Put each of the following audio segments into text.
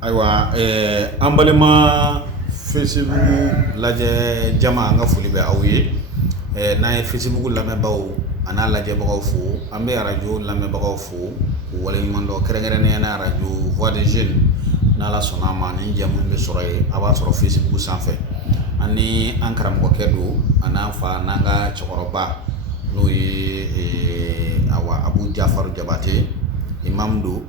Aywa an balima Facebook lajɛ jama an ka foli bɛ aw ye n'an ye Facebook lamɛnbagaw an'a lajɛbagaw fo an bɛ radio lamɛnbagaw fo k'u waleɲuman dɔn kɛrɛnkɛrɛnnenya na radio Voix des Jeunes n'Ala sɔnna a ma ni jɛmu bɛ sɔrɔ yen a b'a sɔrɔ Facebook sanfɛ ani an karamɔgɔkɛ don an'an fa n'an ka cɛkɔrɔba n'o ye Abu Jafaru Jabate imam do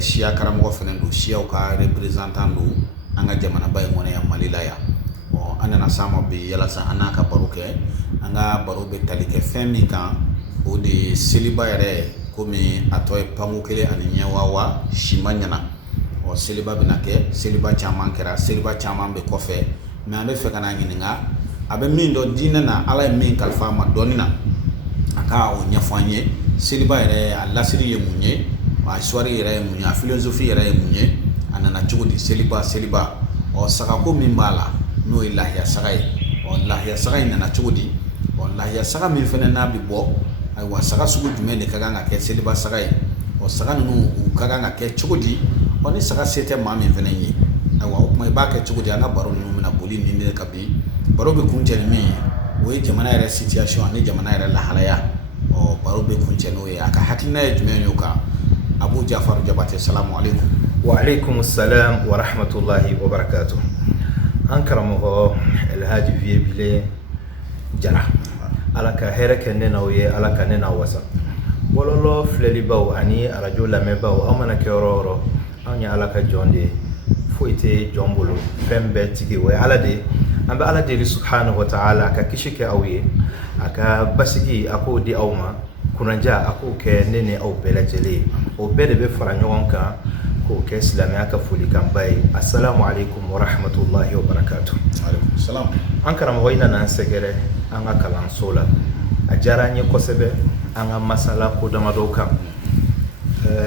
siya karamɔgɔ fɛnɛ don siyaw ka représentant do an ka jamanaba in kɔnɔ yan Mali la yan an nana s'an ma bi yalasa an n'a ka baro kɛ an ka baro bɛ tali kɛ fɛn min kan o de ye seliba yɛrɛ komi a tɔ ye panko kelen ani ɲɛwawa si ma ɲɛna seliba bɛna kɛ seliba caman kɛra seliba caman bɛ kɔfɛ mais an bɛ fɛ ka n'a ɲininka a bɛ min dɔn diinɛ na Ala ye min kalifa a ma dɔɔni na a ka o ɲɛfɔ an ye seliba yɛrɛ a lasiri ye mun ye a histoire yɛrɛ ye mun ye a philosophie yɛrɛ ye mun ye a nana cogo di seliba sagako min b'a la n'o ye lahiya saga ye lahiya saga in nana cogo di lahiya saga min fɛnɛ n'a bɛ bɔ ayiwa saga sugu jumɛn de ka kan ka kɛ seliba saga ye saga ninnu u ka kan ka kɛ cogo di ni saga se tɛ maa min fɛnɛ ye ayiwa o kuma i b'a kɛ cogo di an ka baro ninnu bɛna boli nin de ka bi baro bɛ kun cɛ ni min ye o ye jamana yɛrɛ situation ani jamana yɛrɛ lahalaya baro bɛ kun cɛ n'o ye a ka hakilina ye jumɛn ye o kan Abu Jafaru Jabate salamu alaikum. Wa alaikum salam wa rahmatullahi wa barakatuh. An karamɔgɔ Elhaji Vieux Bile Jara ala ka hɛrɛ kɛ ne n'aw ye ala ka ne n'aw wasa bɔlɔlɔ filɛlibaw ani arajo lamɛnbaw aw mana kɛ yɔrɔ o yɔrɔ anw ye ala ka jɔn de ye foyi tɛ jɔn bolo fɛn bɛɛ tigi o ye ala de ye an bɛ ala deli subhanahu wa ta'ala a ka kisi kɛ aw ye a ka basigi a k'o di aw ma kunanja a k'o kɛ ne ni aw bɛɛ lajɛlen ye o bɛɛ de bɛ fara ɲɔgɔn kan k'o kɛ silamɛya ka folikanba ye assalamu alaikum wa rahmatullahi wa barakatuh. An karamɔgɔ i nana an sɛgɛrɛ an ka kalanso la a diyara an ye kosɛbɛ an ka masala ko damadɔw kan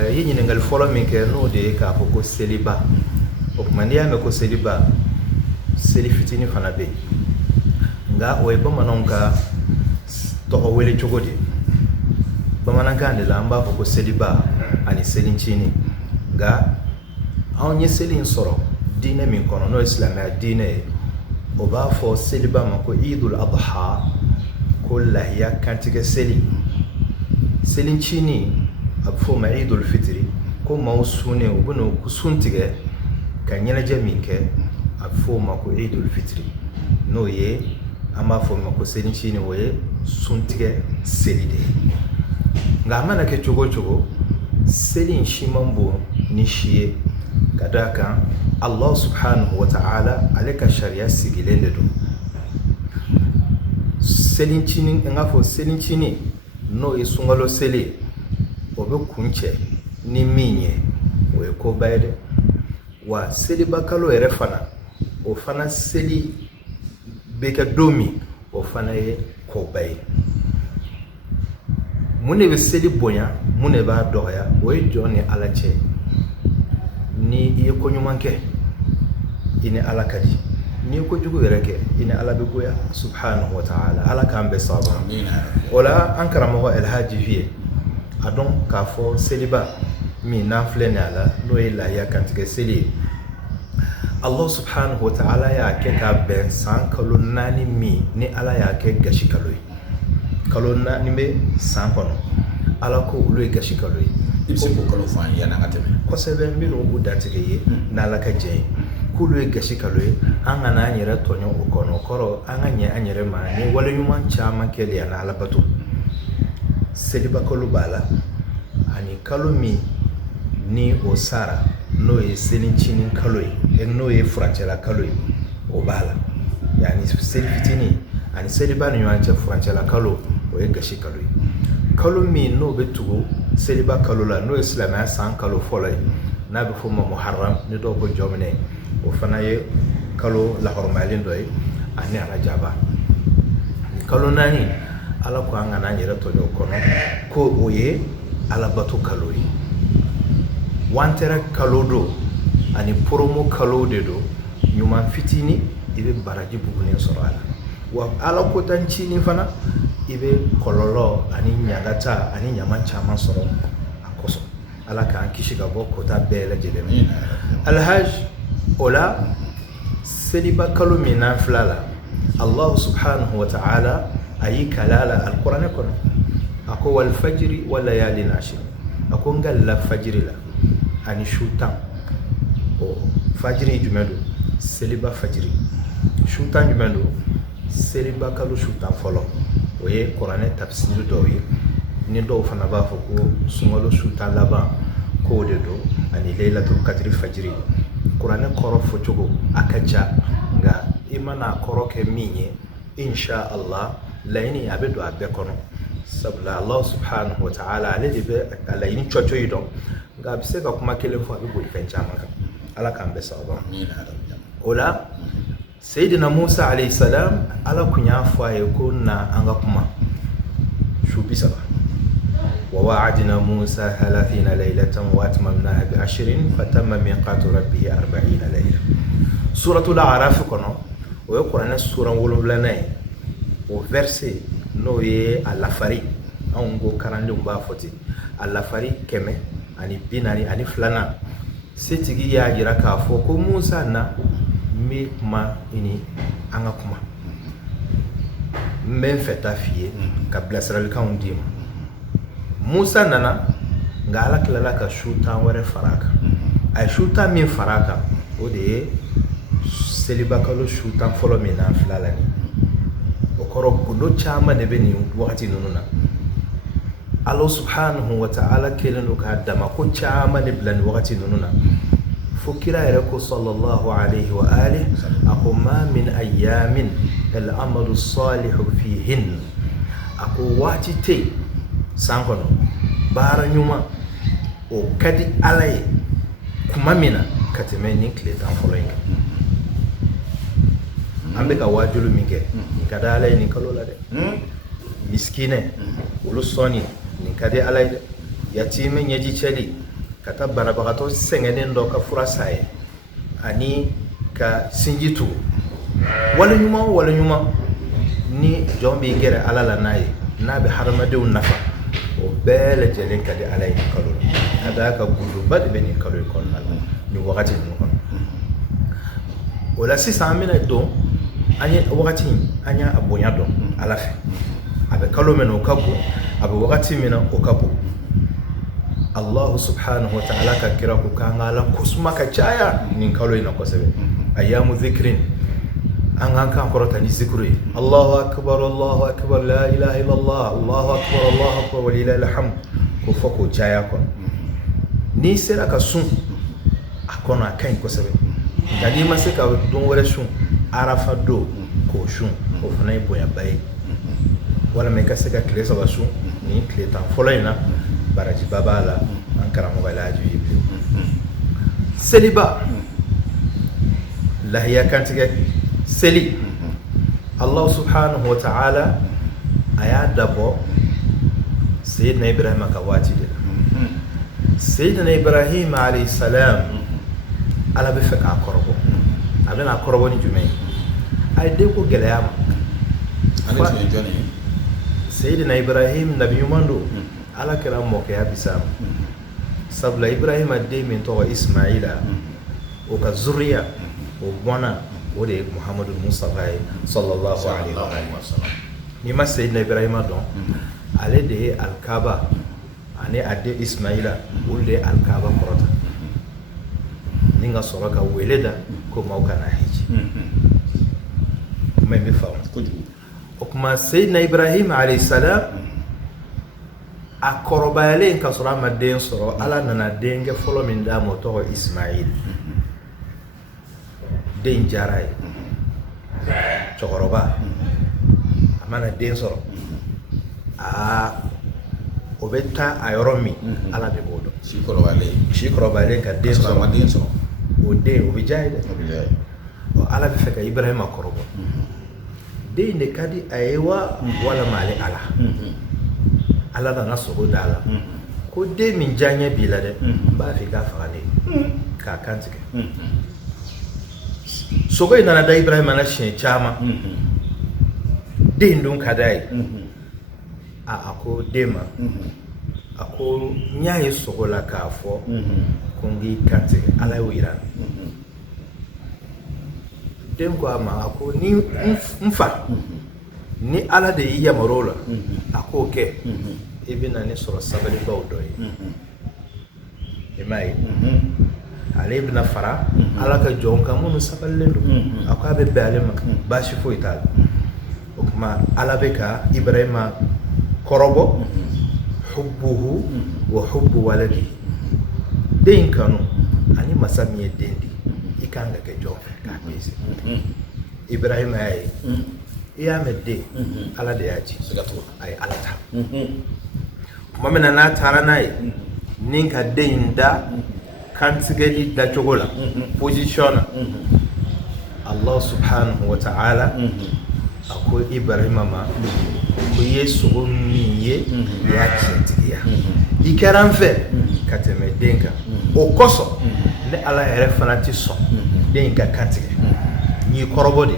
i ye ɲininkali fɔlɔ min kɛ n'o de ye k'a fɔ ko seliba o kuma n'i y'a mɛn ko seliba seli fitinin fana bɛ yen nka o ye bamananw ka tɔgɔ wele cogo di bamanankan de la an b'a fɔ ko seliba ani selincinin nka anw ye seli in sɔrɔ diinɛ min kɔnɔ n'o ye silamɛya diinɛ ye o b'a fɔ seliba ma ko idul adha ko lahiya kantigɛ seli selincinin a bɛ fɔ o ma idul fitiri ko maaw sunnen u bɛ n'o sun tigɛ ka ɲɛnajɛ min kɛ a bɛ fɔ o ma ko idul fitiri n'o ye an b'a fɔ o ma ko selincinin o ye suntigɛ seli de ye nka a mana kɛ cogo o cogo seli in si man bon ni si ye ka d'a kan Allah subhanahu wa ta'ala ale ka sariya sigilen de don selincinin n k'a fɔ selincinin n'o ye sunkalo seli o bɛ kun cɛ ni min ye o ye koba ye dɛ wa seliba kalo yɛrɛ fana o fana seli bɛ kɛ don min o fana ye koba ye mun de bɛ seli bonya mun de b'a dɔgɔya o ye jɔn ni ala cɛ ni i ye ko ɲuman kɛ i ni ala ka di ni ye ko jugu yɛrɛ kɛ i ni ala bɛ goya subhanahu wa ta'ala ala k'an bɛɛ sababa o la an karamɔgɔ Elhaji Vieux a dɔn k'a fɔ seliba min n'an filɛ nin a la n'o ye lahiya kantigɛ seli ye Allah subhanahu wa ta'ala y'a kɛ k'a bɛn san kalo 4 min ni ala y'a kɛ gasi kalo ye kalo 4 bɛ san kɔnɔ ala ko olu ye gasi kalo ye i bɛ se k'o kalo fɔ an ye yan'an ka tɛmɛ kosɛbɛ n bɛna o dantigɛ ye n'ala ka jɛn ye k'olu ye gasi kalo ye an kana an yɛrɛ tɔɲɔ o kɔnɔ o kɔrɔ an ka ɲɛ an yɛrɛ ma ni waleɲuman caman kɛli yan n'ala bato seliba kalo b'a la ani kalo min ni o sara n'o ye selincinin kalo ye n'o ye furancɛla kalo ye o b'a la yani seli fitinin ani seliba ni ɲɔgɔn cɛ furancɛla kalo o ye gasi kalo ye kalo min n'o bɛ tugu seliba kalo la n'o ye silamɛya san kalo fɔlɔ ye n'a bɛ fɔ o ma muharram ni dɔw ko jɔminɛ o fana ye kalo lahɔrɔmayalen dɔ ye ani arajaba kalo 4 ala ko an kana an yɛrɛ tɔɲɔ o kɔnɔ ko o ye alabato kalo ye wantɛrɛ kalo do ani poromo kalo de do ɲuman fitini i bɛ baraji bugunen sɔrɔ a la wa ala ko tan cinin fana i bɛ kɔlɔlɔ ani ɲagata ani ɲama caman sɔrɔ a kosɔn ala k'an kisi ka bɔ kota bɛɛ lajɛlen ma alhaj o la seliba kalo min n'an filɛ la Allah subhanahu wa ta'ala a y'i kale a la alikuranɛ kɔnɔ a ko walfajiri wa layalin ashir a ko n galila fajiri la ani su tan fajiri jumɛn don seliba fajiri su tan jumɛn don seliba kalo su tan fɔlɔ o ye kuranɛ tafsiri dɔw ye ni dɔw fana b'a fɔ ko sunkalo su tan laban k'o de don ani laylatul qadri fajiri kuranɛ kɔrɔ fɔcogo a ka ca nka i mana kɔrɔ kɛ min ye insha Allah laɲini a bɛ don a bɛɛ kɔnɔ sabula Allah subhanahu wa ta'ala ale de bɛ a laɲini cɔcɔ yi dɔn nka a bɛ se ka kuma kelen fɔ a bɛ boli fɛn caman kan ala k'an bɛ sababa o la Sayyidina Musa alayhi salam ala kun y'a fɔ a ye ko na an ka kuma su 30 ووعدنا موسى 30 ليلة وأتممناها ب10 فتم ميقات ربه 40 ليلة سورة الأعراف كنا ويقرأنا السورة ولولانا وفرسي نوي الافاري أنغو كرانلي مبافوتي الافاري كمي أني بيناني أني فلانا سيتيجي يا جراكا فوكو موسى نا ميكما إني أنا كما من فتافيه قبل سرالكاون ديما Musa nana nga ala kilala ka shutan wɛrɛ faraka ay shutan min faraka o de ye seliba kalo shutan fɔlɔ min n'an filɛ la ni o kɔrɔ gundo caman de bɛ nin wagati ninnu na Allah subhanahu wa ta'ala kelen do k'a dama ko caman de bila nin wagati ninnu na fo kira yɛrɛ ko sallallahu alayhi wa alihi a ko ma min ayyamin al-amalu salihu fihin a ko waati tɛ yen san kɔnɔ baara ɲuman o ka di ala ye kuma min na ka tɛmɛ nin tile tan fɔlɔ in kan an bɛ ka waajulu min kɛ nin ka di ala ye nin kalo la dɛ miskinɛ olu sɔnni nin ka di ala ye dɛ yatimɛ ɲɛji cɛli ka taa banabagatɔ sɛgɛnnen dɔ ka fura sa ye ani ka sinji tugu wale ɲuman ni jɔn b'i gɛrɛ ala la n'a ye n'a bɛ hadamadenw nafa o bɛɛ lajɛlen ka di ala ye nin kalo la ka d'a ka gundoba de bɛ nin kalo in kɔnɔna la nin wagati ninnu kɔnɔ o la sisan an bɛna don an ye wagati an y'a bonya dɔn ala fɛ a bɛ kalo min na o ka bon a bɛ wagati min na o ka bon Allah subhanahu wa ta'ala ka kira ko k'an ka ala kusuma ka caya nin kalo in na kosɛbɛ ayyamu dhikrin an kan kɔrɔta ni zikru ye Allahu akbar la ilaha illallah Allahu akbar walillahil hamd ko fɔ k'o caya kɔnɔ n'i sera ka sun a kɔnɔ a ka ɲi kosɛbɛ nka n'i ma se ka don wɛrɛ sun arafa don k'o sun o fana ye bonyaba ye walima i ka se ka tile 3 sun ni tile 10 fɔlɔ in na barajiba b'a la an karamɔgɔ Alhaji ye seliba lahiya kantigɛ seli Allah subhanahu wa ta'ala a y'a dabɔ Sayyidina Ibrahim ka waati de la Sayyidina Ibrahim alayhi salam ala bɛ fɛ k'a kɔrɔbɔ a bɛna kɔrɔbɔ ni jumɛn ye a ye den ko gɛlɛya ma Sayyidina Ibrahim nabi ɲuman don ala kɛra mɔkɛya bisa ma sabula Ibrahim den min tɔgɔ Ismaila o ka zuriya o bɔnna o de ye Muhammadu Mustafa ye sallallahu alaihi wa sallam ni ma Sayyidina Ibrahim dɔn ale de ye alkaba ani a den Ismaila olu de ye alkaba kɔrɔta ni ka sɔrɔ ka wele da ko maaw kana hiji kuma in bɛ faamu o kuma Sayyidina Ibrahim alayhi salam a kɔrɔbayalen ka sɔrɔ a ma den sɔrɔ ala nana denkɛ fɔlɔ min d'a ma o tɔgɔ Ismail den jara ye cɛkɔrɔba a mana den sɔrɔ o bɛ taa a yɔrɔ min ala de b'o dɔn si kɔrɔbayalen ka den sɔrɔ o den o bɛ diya ye dɛ ala bɛ fɛ ka Ibrahima kɔrɔbɔ den de ka di a ye wa walima ale ala ala nana sogo da la ko den min diya ɲɛ b'i la dɛ n b'a fɛ i k'a faga ne k'a kantigɛ sogo in nana da Ibrahima na siɲɛ caman den dun ka d'a ye a ko den ma ako nya ye sogola ka fo kongi kante ala wiran dem ko ama ako ni mfa ni ala de iya marola ako ke ibina ni soro sabali bawdo imai ale ibn fara ala ka jonka mun sabalendo ako abe balema bashi fo ital okuma ala beka ibrahima korobo hubbuhu wa hubbu waladi den kanu ani masami dendi ikanga ke jonka ka bisi ibrahima ay iya medde ala de yaji ay ala ta mamena na taranai ninka deinda kantigeli da chogola position Allah subhanahu wa ta'ala ako ibrahima ma ko yesu onniye ya kintiya ikaran fe kateme denka o koso ne ala ere fanati so denka kantige ni korobodi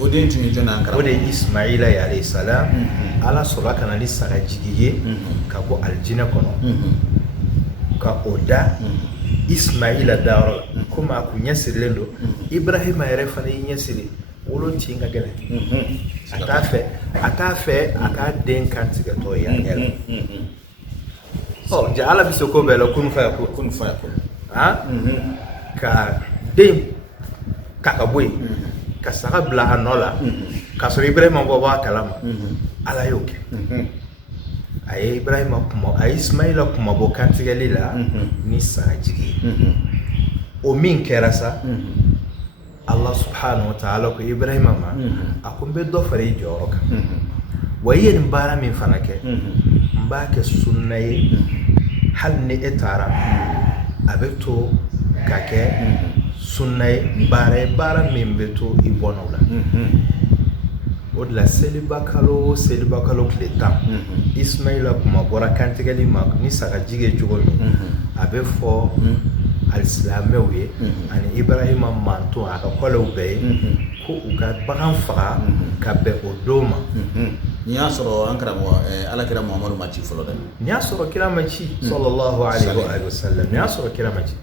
o den tun jona ankara o de ismaila alayhi salam ala suraka na lisara jigiye ka ko aljina kono ka oda ismaila daro kuma ku nyasirelo ibrahima ere fana nyasire wolo tinga gele atafe aka den kantiga to ya ngel ja ala bisoko belo kun fa ha ka dem ka boy ka saka bla anola ka so ibrahima bo ba kalama ala yoke ay ibrahima kuma ay ismaila kuma bo kantiga lila ni sa jigi o min kerasa Allah subhanahu wa ta'ala ko ibrahima ma akumbe do fare joroka wayen bara min fanake mbake sunnaye hal ni etara abeto kake sunnaye bara min beto ibonawla odla seliba kalo kleta ismaila kuma bora kantigali ma ni saka jige jogomi abefo al-islamewe ani ibrahima manto aka kolo be ko uga bagan faga ka be odoma ni asoro ankara mo ala kira muhammadu machi folo de ni asoro kira machi sallallahu alaihi wa sallam ni asoro kira machi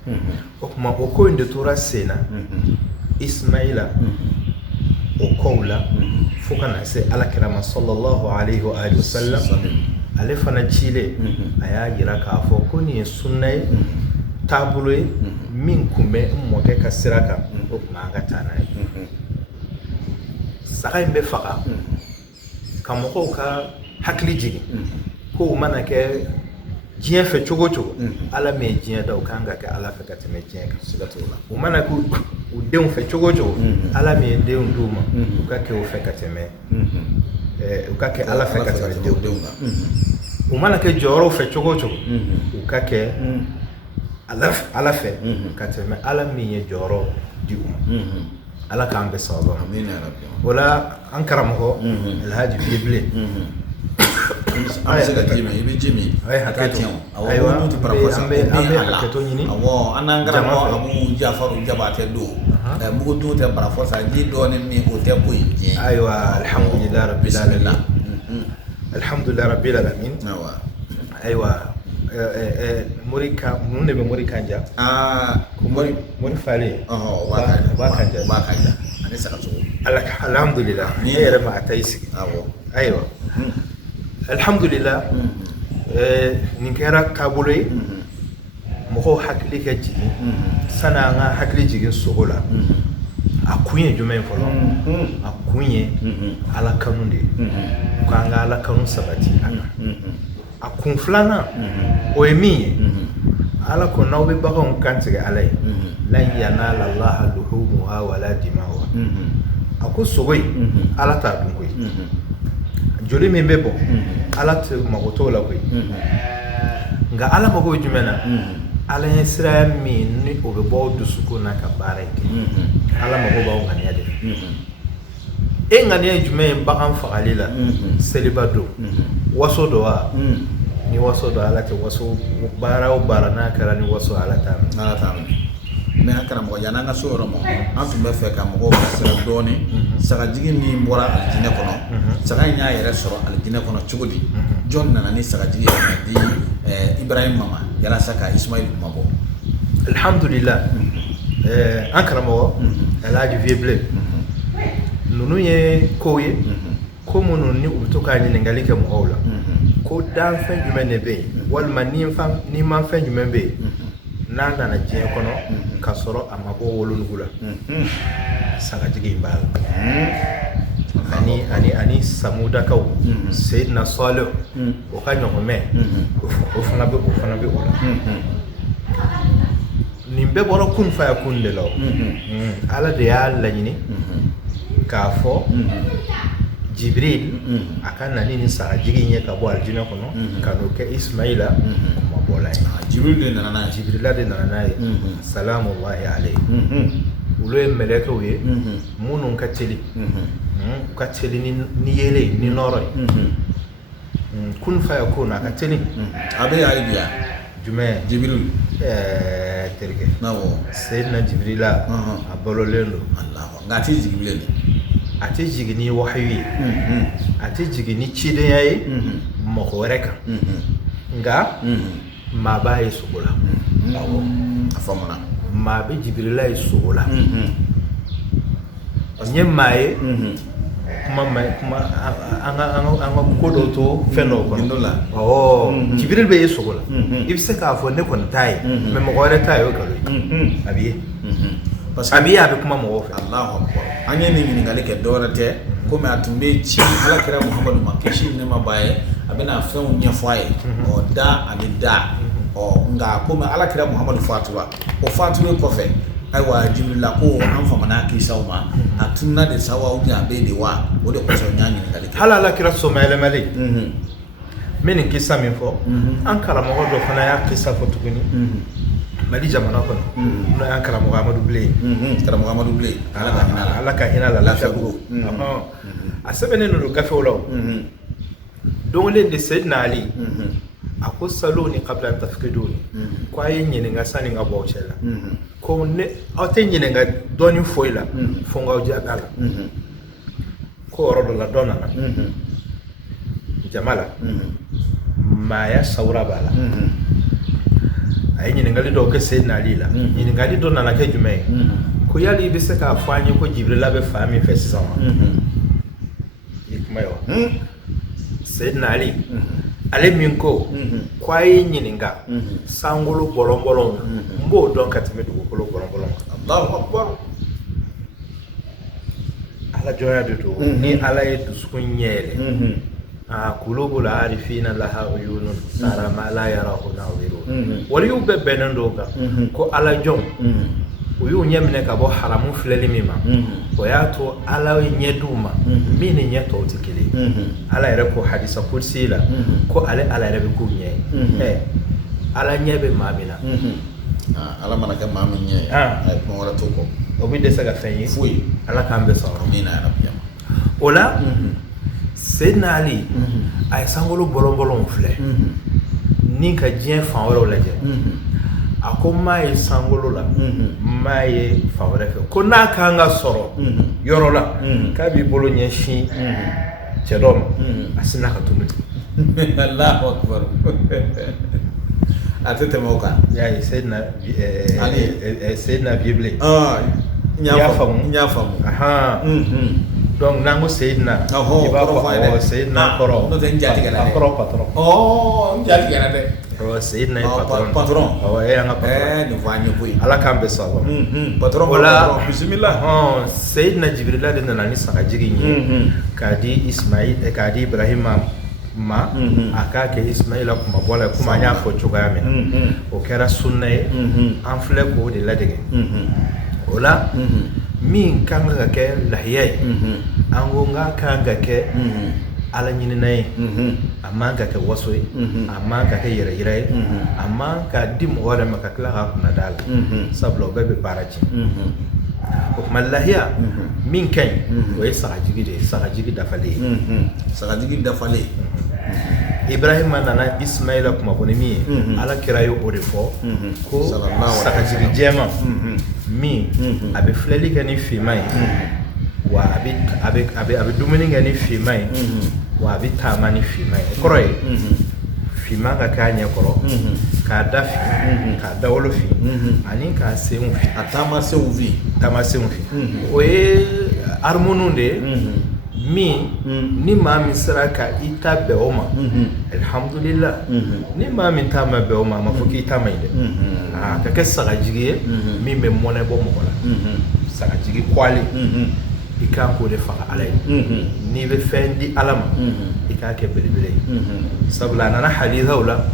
o kuma o ko inde tora sena ismaila o kola fukana se ala kira ma sallallahu alaihi wa sallam ale fana chile aya gira ka fo ko ni sunnay tabulo min kumbe moke ka siraka o manga tanay saka imbe faka kamoko ka hakli jigi ko mana ke jien fe chogo ala me jien da o kanga ka ala fe ka teme jien ka sigatola o mana ku o deun fe chogo ala me deun duma ka ke o fe ka teme o ka ke ala fe ka teme deun o mana ke joro fe chogo o ka ke ala fe kateme ala miye joro diuma ala kan be sawaba amin ya rabbi wala ankara mo alhaji fible ay sa jimi ibe jimi ay hakato awo mutu parafosa ambe hakato nyini awo anangara mo abu jafaru jabate do mugo do te parafosa ji do ne mi o te boy ji aywa alhamdulillah rabbil alamin alhamdulillah rabbil alamin aywa Morika munde be Morika nja mori fale wa kanja ani saka so alhamdulillah ni yere ma ataisi aywa alhamdulillah ninkera kabule mo hakli ka jigi sana nga hakli jigi sogola akunye jumen folo akunye ala kanunde kwanga ala kanun sabati ana akun flana o emi ala ko nawbe bagon kantiga alai la yanala allah luhumuha wala dimawa ako sogoi ala ta dun koy joli me mebo ala te magoto la koy nga ala mago jumena ala yesra mi ni o be bo dusuko na ka bareke ala mago ba ngani ade e ngani jume bagan fagalila celibado waso doa ni waso do ala te waso bara o bara na kala ni waso ala ta me akara mo yana nga so romo antu be fe ka mo ko sira doni saka jigi ni mbora aljine kono saka nya yere soro aljine kono chugudi John nana ni sagajigi di Ibrahim mama yala saka Ismail mabo alhamdulillah an karamo Alhaji Vieble nunu ye ko ye ko munu ni u to ka ni ngali ke mo hawla ko dan fen jume ne be wal man ni man fen jume be na na je kono ka soro amabo wolun gula sagajigi mbal ani samuda kaw sayyidina salih o ka nyoko me o fana be ola nimbe boro kun fa yakun de law ala de ya lanyini ka fo jibril akana nini sagajigi nye ka bo aljina kono kanu ke ismaila kuma bola jibril de nana salamu alayhi ulo meleka we munun ka teli ka teli ni yele ni noro kun fa yakuna ka teli abe aidia jume jibril terke nawo sayyidina jibrila abalo lendo allah ngati jibril ati jigini wahyi ati jigini chide yayi mo horeka nga ma baye sugula awo afamana ma be jibrila sugula nyemaye kuma anga kodo to feno ko oh jibril be sugula ibse ka fo ne kon tay me mo gore tay o kalo abi parce que abi abi kuma mo wofe Allahu akbar anya ni ngale ke dorate ko me atumbe chi ala kira muhammadu makishi ne mabaye abena fa unya faye o da ani da o nga ko me ala kira muhammadu fatuwa o fatuwa ko fe ai wa jibrila ko an fa manaki sawma atunna de sawa unya be de wa o de ko so nyani ngale ke ala kira so mele mele min kisa min fo an kala mo do fana ya kisa fo tuguni mali jamana kono no an kala Muhammadu Blay ala ka hinala la shabu asabene no gafe wala donc le de sayyidina ali ako saloni qabla tafkiduni ko ay nyine nga sani nga bawchela ko ne awte nyine nga doni foila fo nga jadala ko rodo la donana jamala maya saura bala ay nyine ngali do ke sayyidina ali la nyine ngali do nana ke jume ko yali be se ka fanye ko jibril la be fami fe sama ikmayo sayyidina ali ale min ko ko ay nyine nga sangolo bolon mbo don katime do ko bolon Allahu akbar ala joya de to ni ala e duskun yele قلوب العارفين لها عيون ترى ما لا يراه ناظرون وليو ببنندوغا كو على جون ويو نيمنه كابو حرام فللي ميما وياتو على نيدوما مين نيتو تكلي على يركو حديث قدسي لا كو على يركو ني على نيبه مامينا ala manaka mamu nye ay mo wala toko obi desaga fenyi fui ala kambe so mina arabia ola Sayyidina Ali ay sangolo bolon fle ni ka jien fan wala laje ako may sangolo la may fan wala fe ko na ka nga soro yoro la ka bi bolo nyeshi chedom asina ka tunu Allahu akbar atete moka ya Sayyidina Ali Sayyidina Bible nyafamu aha donc nango Sayyidina Sayyidina koro no ten jati gala koro patron jati gala de Sayyidina patron nga patron no vanyo boy ala kambe sabo patron wala bismillah Sayyidina Jibril de nana ni saka jigi ni kadi Ismail kadi Ibrahim ma akake Ismaila kuma bola kuma nya fo chuga mina o kera sunna en fle ko de ladege wala min kanga ke lahiyai ango nga kanga ke ala nyini nay amma ga ke wasoi amma ga ke yire amma ka dim wala maka kala ha kuna dala sablo bebe baraji ko malahiya min kai way sagajigi dafale Ibrahim nana Ismaila kuma bonemi ala kirayo orifo ko sagajigi jema mi abe fleli kani fimai wa abi dumuni ngani fimai wa abi tamani fimai koroi fima ga kanya koro ka dafi ka dawlo fi ani ka semu fi atama seuvi oye harmonunde mi ni ma min saraka ita be oma alhamdulillah ni ma min tama be oma ma foki tama ide ka ke saka jige mi be mona bo mo la saka jige kwali ika ko de fa alay ni be fendi alama ika ke belebele sabla nana haditha wala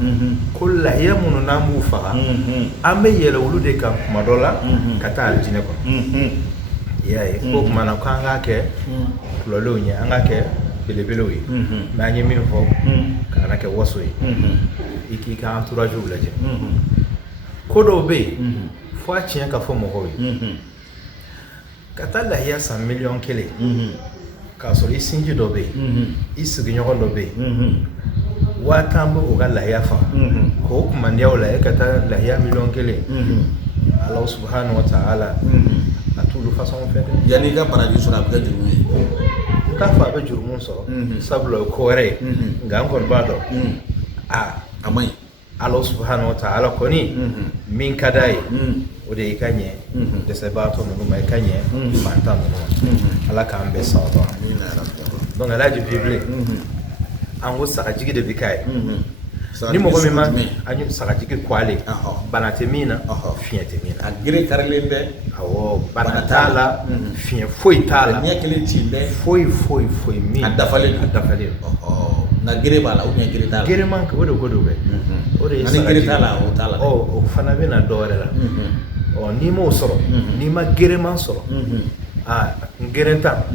kullu yamun namu fa ambe yele wulude kam madola kata aljine ko yaye ko mana ko anga ke lolo nya anga ke belebele wi ma nyi min fo kana ke waso yi iki ka entourage wala je ko do be fo achien ka fo mo ho yi kata la ya 100 million kele ka so isinji do be isigi nyogo do be watambo o ga la ya fa ko kuma ndia wala kata la ya million kele Allah subhanahu wa ta'ala atulu façon fait yani ga baraji sura be juru ka fa be juru mun so sablo ko re ngam kon bado amai Allah subhanahu wa ta'ala koni min kadai ode ikanye de sabato no ma ikanye manta no ala ka ambe sawa amina rabbi donc ala du bible an go saka jigi de bikai ni mo mi ma anyu saka jigi kwale banatemina fientemina agire karlende awo banatala fien foi tala ni akele timbe foi mi adafale na gire bala ou bien gire tala gire man ko do be ode ani gire tala o tala o fana be na dore la o ni mo soro ni ma gire man soro gire ta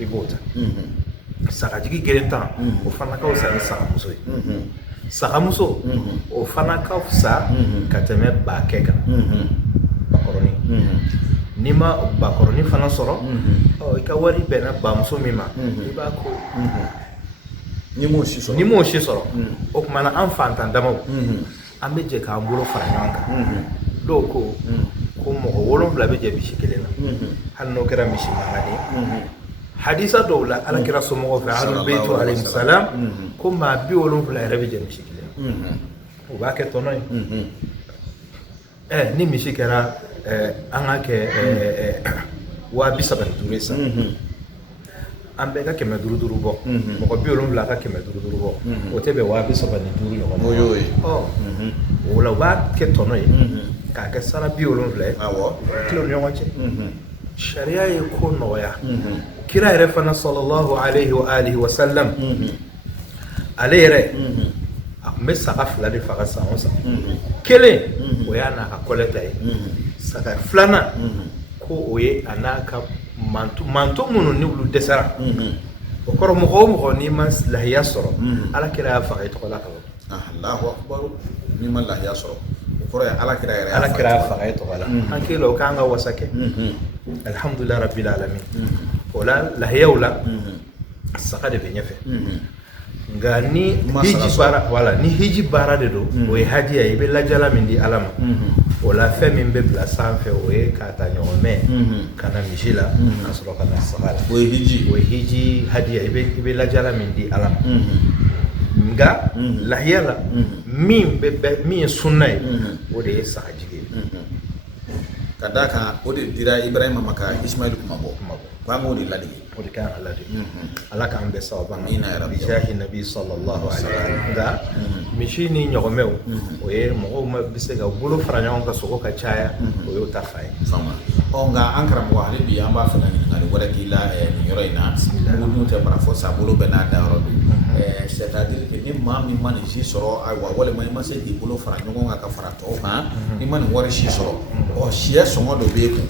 ibota saka jigi gire ta o fana ka o sa saka muso saka muso o fana ka sa kateme ba keka bakoroni ni ma bakoroni fana soro o ka wari bena ba muso mima iba ko ni mo shi soro o kuma na anfantan damo ambe je ka ngolo fara nyanga do ko mo wolon bla be je bi shikelena hanno kera mi shimangani hadisa dawla ala kira so mo fa ahlul bayt alayhi salam kuma bi wolon bla rabe je mi shikelena o ba ke tonoy ni mi shikera anga ke wa bi saban turesa ambe ka keme duru bo mo ko bi olum la ka keme duru bo o tebe wa bi soba ni duru yo wala ba ke tono yi ka ka sara bi olum le kilo yo wache sharia ye ko no ya kira refana sallallahu alaihi wa alihi wa sallam alayre me saka fla de faga sa onsa kele o ya na ka koleta yi saka flana ko oye anaka manto munu ni wulu desara o koro mo ni mas la yasro ala kira fa ay to la ka Allahu akbar ni man la yasro o koro ya ala kira fa ay to la an kilo kanga wasake alhamdulillah rabbil alamin wala la yawla saka de benyefe ngani hiji bara wala ni hiji bara de do o hadiya ibe la jala min di alama wala fe min be bla sanfe o ka ta nyome kana mishila asro kana sala o hiji hadiya ibe la jala min di alama nga la yala min be min sunnay o de saka jige kadaka o de dira ibrahima maka ismail kuma bo bango de ladi o de kan aladi ala kan be sawa amina ya rabbi jahi nabi sallallahu alaihi wasallam da mishini nyogomew o ye mo ma bisega bulu faranyon ka soko ka chaya o yo ta fay sama onga ankara mo hali bi amba fana ni ngari wala kila ni yoro ina mudu te para fo sa bulu bena da rodu c'est-à-dire que ni ma mi mani ji soro ay wa wala mai ma se di bulu faranyon ka fara to ha ni mani wari shi soro o shia songo do be ko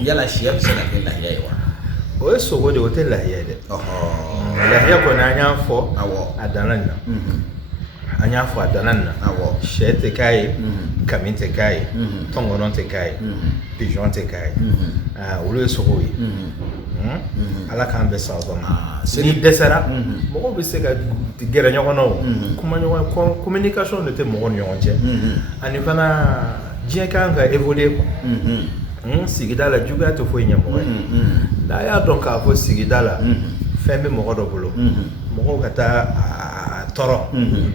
yala shia bi se na ke la yayi wa o so go de hotel la yede la ya ko na nya fo adanan na anya fo adanan na shete kai kaminte kai tongonon te kai pigeon te kai o le so go yi ala kan be sa ba ni desera mo ko be se ga gere nyono kuma nyono communication de te mo nyono je ani fana je kan ga évoluer ko sigida la juguya tɛ foyi ɲɛ mɔgɔ ye n'a y'a dɔn k'a fɔ sigida la fɛn bɛ mɔgɔ dɔ bolo mɔgɔw ka taa a tɔɔrɔ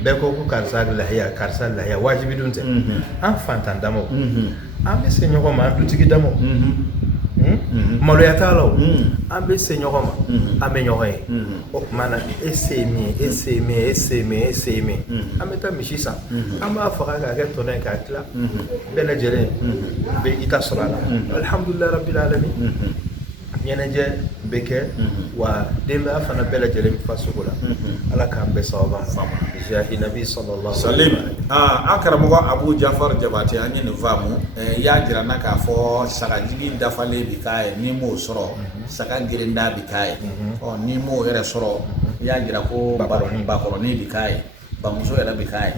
bɛɛ ko karisa lahiya wajibi dun tɛ an fantan damaw an bɛ se ɲɔgɔn ma an dutigi damaw maloya t'a la an bɛ se ɲɔgɔn ma an bɛ ɲɔgɔn ye o tuma na e se ye min ye e se ye min ye e se ye min ye e se ye min ye an bɛ taa misi san an b'a faga k'a kɛ tɔnɔ ye k'a tila bɛɛ lajɛlen bɛ i ta sɔrɔ a la alihamudulilayi rabbil alamin ɲɛnajɛ bɛ kɛ wa denbaya fana bɛɛ lajɛlen bɛ fa sugu la ala k'an bɛɛ sababa faamu jahi nabi sallallahu salim an karamɔgɔ Abu Jafar Jabate an ye nin faamu y'a jira na k'a fɔ sagajigi dafalen bi k'a ye n'i m'o sɔrɔ saga gerenda bi k'a ye n'i m'o yɛrɛ sɔrɔ y'a jira ko bakɔrɔnin bi k'a ye bamuso yɛrɛ bi k'a ye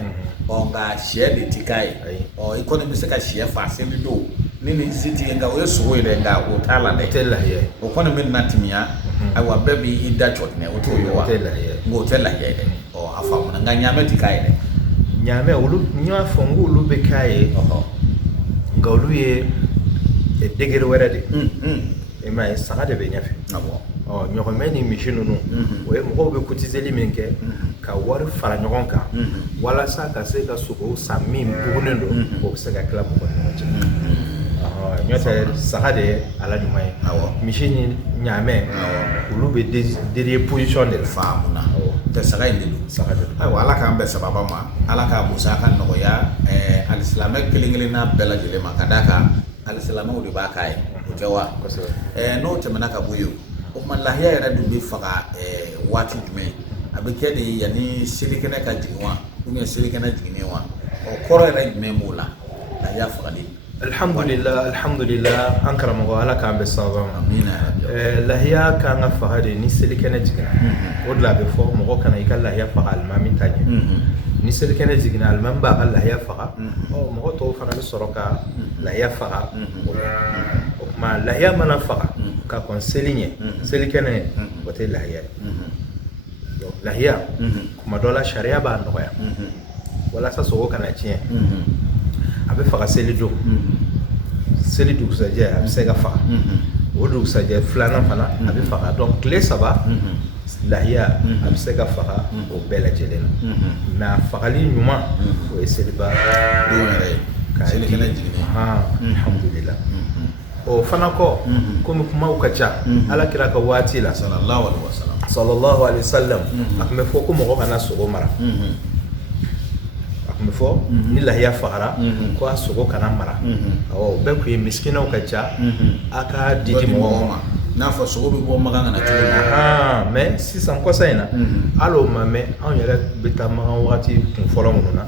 nka sɛ de ti k'a ye i kɔni bɛ se ka sɛ faa seli don ni nin si tɛ yen nka o ye sogo ye dɛ nka o t'a la dɛ o kɔni bɛ na timiya ayiwa bɛɛ b'i da cɔtinɛ o t'o ye wa nka o tɛ lahiya ye dɛ a faamuna nka ɲaamɛ ti k'a ye dɛ ɲaamɛ olu n y'a fɔ n ko olu bɛ k'a ye nka olu ye degere wɛrɛ de i m'a ye saga de bɛ ɲɛfɛ ɲɔgɔnmɛ ni misi ninnu o ye mɔgɔw bɛ cotiseli min kɛ ka wari fara ɲɔgɔn kan walasa ka se ka sogow san min bugunen don o bɛ se ka tila mɔgɔ ni ɲɔgɔn cɛ ɲɔ tɛ saga de ye ala ɲuman ye misi ni ɲaamɛ olu bɛ deriye position de la faamuna tɛ saga in de don saga de don ayiwa ala k'an bɛn sababa ma ala k'a musaka nɔgɔya alisilamɛ kelen-kelenna bɛɛ lajɛlen ma ka d'a kan alisilamɛw de b'a k'a ye o tɛ wa n'o tɛmɛna ka bɔ yen o tuma lahiya yɛrɛ dun bɛ faga waati jumɛn a bɛ kɛ de yanni selikɛnɛ ka jigin wa ubiyɛn selikɛnɛ jiginnen wa kɔrɔ yɛrɛ jumɛn b'o la lahiya fagali alhamdulillah an karamɔgɔ ala k'an bɛ sababa ma lahiya k'an ka faga de ni selikɛnɛ jiginna o de la a bɛ fɔ mɔgɔ kana i ka lahiya faga alimami ta ɲɛ ni selikɛnɛ jiginna alimami b'a ka lahiya faga mɔgɔ tɔw fana bɛ sɔrɔ ka lahiya faga o tuma lahiya mana faga ka kɔn seli ɲɛ selikɛnɛ o tɛ lahiya ye lahiya kuma dɔ la sariya b'a nɔgɔya walasa sogo kana tiɲɛ a bɛ faga seli don seli dugusajɛ a bɛ se ka faga o dugusajɛ filanan fana a bɛ faga donc tile saba lahiya a bɛ se ka faga o bɛɛ lajɛlen na mais a fagali ɲuman o ye seliba don yɛrɛ ye selikɛnɛ jiginnen alhamdulillah o fana kɔ komi kumaw ka ca ala kira ka waati la sallallahu alaihi wasallam a tun bɛ fɔ ko mɔgɔ kana sogo mara a tun bɛ fɔ ni lahiya fagara ko a sogo kana mara bɛɛ tun ye miskinaw ka ca a ka didi mɔgɔw ma n'a fɔ sogo bɛ bɔ magan kana cogo min mais sisan kɔsa in na hali o ma mɛn anw yɛrɛ bɛ taa magan wagati kun fɔlɔ minnu na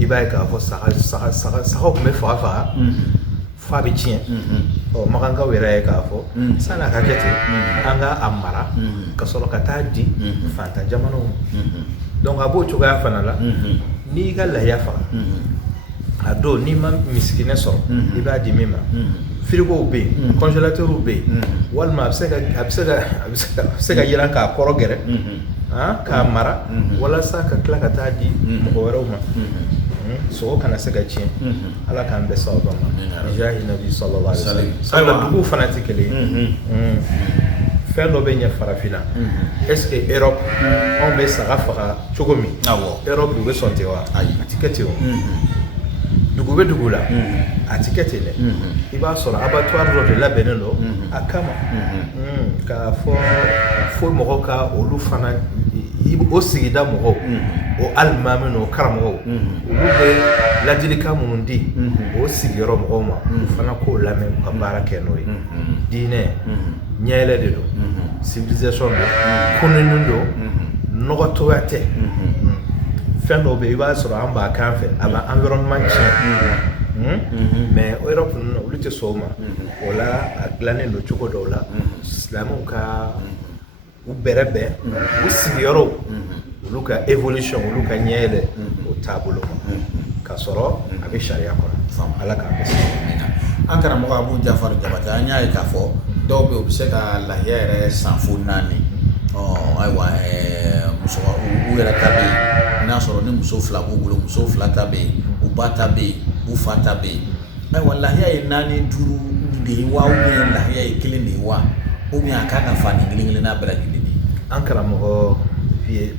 i b'a ye k'a fɔ sagaw tun bɛ faga fa bɛ tiɲɛ magankaw yɛrɛ ye k'a fɔ san'a ka kɛ ten an ka a mara ka sɔrɔ ka taa di fantan jamanaw ma donc a b'o cogoya fana la n'i ka lahiya faga a don n'i ma misikinɛ sɔrɔ i b'a di min ma frigow bɛ yen congélateurs bɛ yen walima a bɛ se ka yiran k'a kɔrɔ gɛrɛ k'a mara walasa ka tila ka taa di mɔgɔ wɛrɛw ma sogo kana se ka tiɲɛ ala k'an bɛɛ sababa ma jahi nabi sallallahu alaihi wasallam ayiwa duguw fana tɛ kelen ye fɛn dɔ bɛ ɲɛ farafinna est ce que Europe anw bɛ saga faga cogo min Europe u bɛ sɔn ten wa a ti kɛ ten o dugu bɛ dugu la a ti kɛ ten dɛ i b'a sɔrɔ abattoir dɔ de labɛnnen don a kama k'a fɔ mɔgɔw ka olu fana o sigida mɔgɔw o alimami n'o karamɔgɔw olu bɛ ladilikan minnu di o sigiyɔrɔ mɔgɔw ma u fana k'o lamɛn ka baara kɛ n'o ye diinɛ ɲɛɛlɛ de don civilisation don kununni don nɔgɔ togoya tɛ fɛn dɔw bɛ yen i b'a sɔrɔ an b'a kan fɛ a bɛ environnement tiɲɛ mais Europe ninnu na olu tɛ sɔn o ma o la a dilannen don cogo dɔw la silamɛw ka u bɛrɛbɛn u sigiyɔrɔw olu ka évolution olu ka ɲɛɛlɛ o taabolo ma ka sɔrɔ a bɛ sariya kɔnɔ ala k'an bɛ se an karamɔgɔ Abu Jafar Jabate an y'a ye k'a fɔ dɔw bɛ yen u bɛ se ka lahiya yɛrɛ san fo 4 ayiwa u yɛrɛ ta bɛ yen n'a sɔrɔ ni muso 2 b'u bolo muso 2 ta bɛ yen u ba ta bɛ yen u fa ta bɛ yen ayiwa lahiya ye 4 5 de de wa ou bien la ya kelen de wa ou bien ka ka fa ni ngilin na bala gidi an karamɔgɔ vie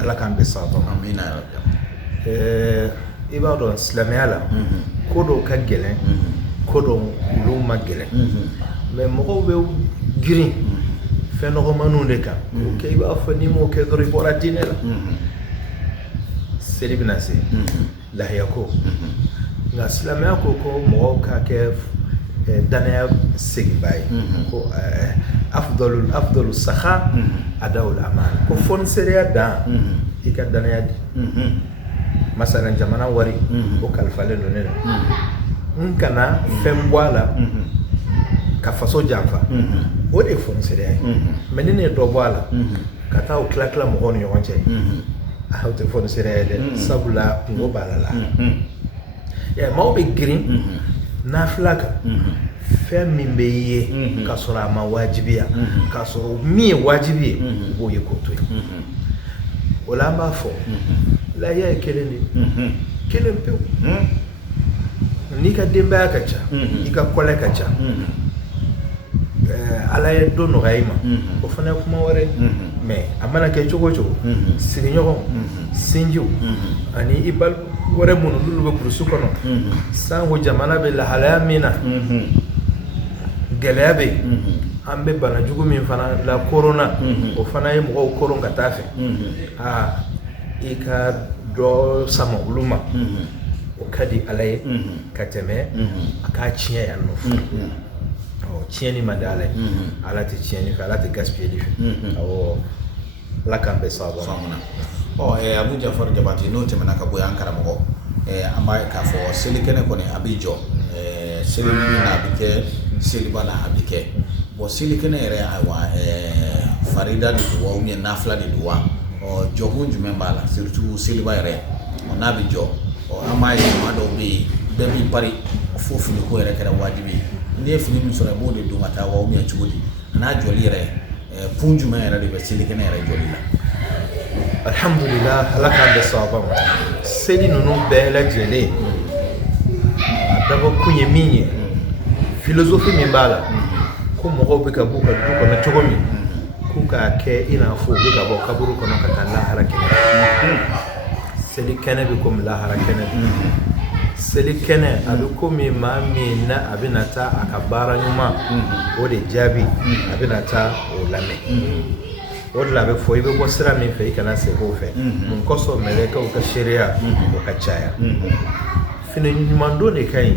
ala k'an bɛ sababa amina ya rabbi i b'a dɔn silamɛya la ko dɔw ka gɛlɛn ko dɔw olu ma gɛlɛn mais mɔgɔw bɛ girin fɛn nɔgɔmaninw de kan o kɛ i b'a fɔ n'i m'o kɛ dɔrɔn i bɔra diinɛ la seli bɛna se lahiya ko nka silamɛya ko ko mɔgɔw ka kɛ danaya seginbaa ye ko afdalu saha adawul aman ko fɔniseriya dan i ka danaya di masalan jamana wari o kalifalen don ne la n kana fɛn bɔ a la ka faso janfa o de ye fɔniseriya ye mais ni ne ye dɔ bɔ a la ka taa o tila tila mɔgɔw ni ɲɔgɔn cɛ o tɛ fɔniseriya ye dɛ sabula kungo b'a la maaw bɛ girin nafila kan fɛn min bɛ ye k'a sɔrɔ a ma wajibiya k'a sɔrɔ min ye wajibi ye u b'o ye k'o to yen o la an b'a fɔ lahiya ye kelen de ye kelen pewu n'i ka denbaya ka ca i ka kɔlɛ ka ca ala ye dɔ nɔgɔya i ma o fana ye kuma wɛrɛ mais a mana kɛ cogo o cogo sigiɲɔgɔn sinjiw ani i balimaw wɛrɛ minnu n'olu bɛ burusi kɔnɔ sanko jamana bɛ lahalaya min na gɛlɛya bɛ yen an bɛ banajugu min fana la korona o fana ye mɔgɔw koron ka taa fɛ i ka dɔ sama olu ma o ka di ala ye ka tɛmɛ a k'a tiɲɛ yan nɔ tiɲɛni man di ala ye ala tɛ tiɲɛni fɛ ala tɛ gaspiller fɛ awɔ ala k'an bɛɛ sababa Abu Jafar Jabati n'o tɛmɛna ka bɔ yan karamɔgɔ an b'a k'a fɔ seli kɛnɛ kɔni a bɛ jɔ seli min na a bɛ kɛ seliba la a bɛ kɛ bon seli kɛnɛ yɛrɛ ayiwa farida de don wa ou bien nafila de don wa jɔkun jumɛn b'a la surtout seliba yɛrɛ n'a bɛ jɔ an b'a ye maa dɔw bɛ yen bɛɛ b'i pari fo finiko yɛrɛ kɛra wajibi ye n'i ye fini min sɔrɔ i b'o de don ka taa wa ou bien cogo di n'a jɔli yɛrɛ kun jumɛn yɛrɛ de bɛ seli kɛnɛ yɛrɛ jɔli la. Alhamdulillah ala k'an bɛ sababa ma seli ninnu bɛɛ lajɛlen a dabɔ kun ye min ye philosophie min b'a la ko mɔgɔw bɛ ka b'u ka du kɔnɔ cogo min k'u k'a kɛ i n'a fɔ u bɛ ka bɔ kaburu kɔnɔ ka taa lahara kɛnɛ seli kɛnɛ bɛ komi lahara kɛnɛ seli kɛnɛ a bɛ komi maa min na a bɛna taa a ka baara ɲuman o de jaabi a bɛna taa o lamɛn o de la a bɛ fɔ i bɛ bɔ sira min fɛ i kana segin o fɛ mun kɔsɔn mɛlɛkɛw ka seereya o ka caya fini ɲuman don de ka ɲi